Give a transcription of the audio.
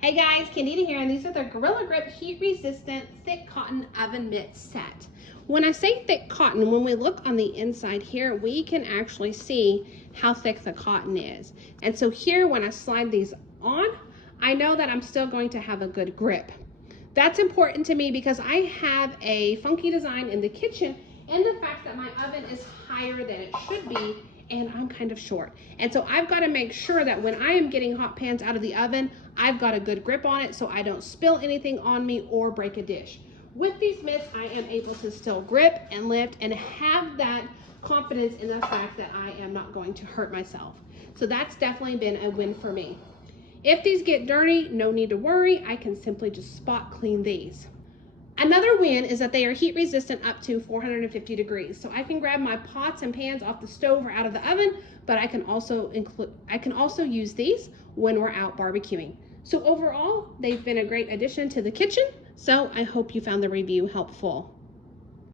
Hey guys, Candida here, and these are the Gorilla Grip Heat Resistant Thick Cotton Oven Mitt Set. When I say thick cotton, when we look on the inside here, we can actually see how thick the cotton is. And so here, when I slide these on, I know that I'm still going to have a good grip. That's important to me because I have a funky design in the kitchen, and the fact that my oven is higher than it should be, and I'm kind of short. And so I've got to make sure that when I am getting hot pans out of the oven, I've got a good grip on it so I don't spill anything on me or break a dish. With these mitts, I am able to still grip and lift and have that confidence in the fact that I am not going to hurt myself. So that's definitely been a win for me. If these get dirty, no need to worry. I can simply just spot clean these. Another win is that they are heat resistant up to 450 degrees. So I can grab my pots and pans off the stove or out of the oven, but I can also use these when we're out barbecuing. So overall, they've been a great addition to the kitchen. So I hope you found the review helpful.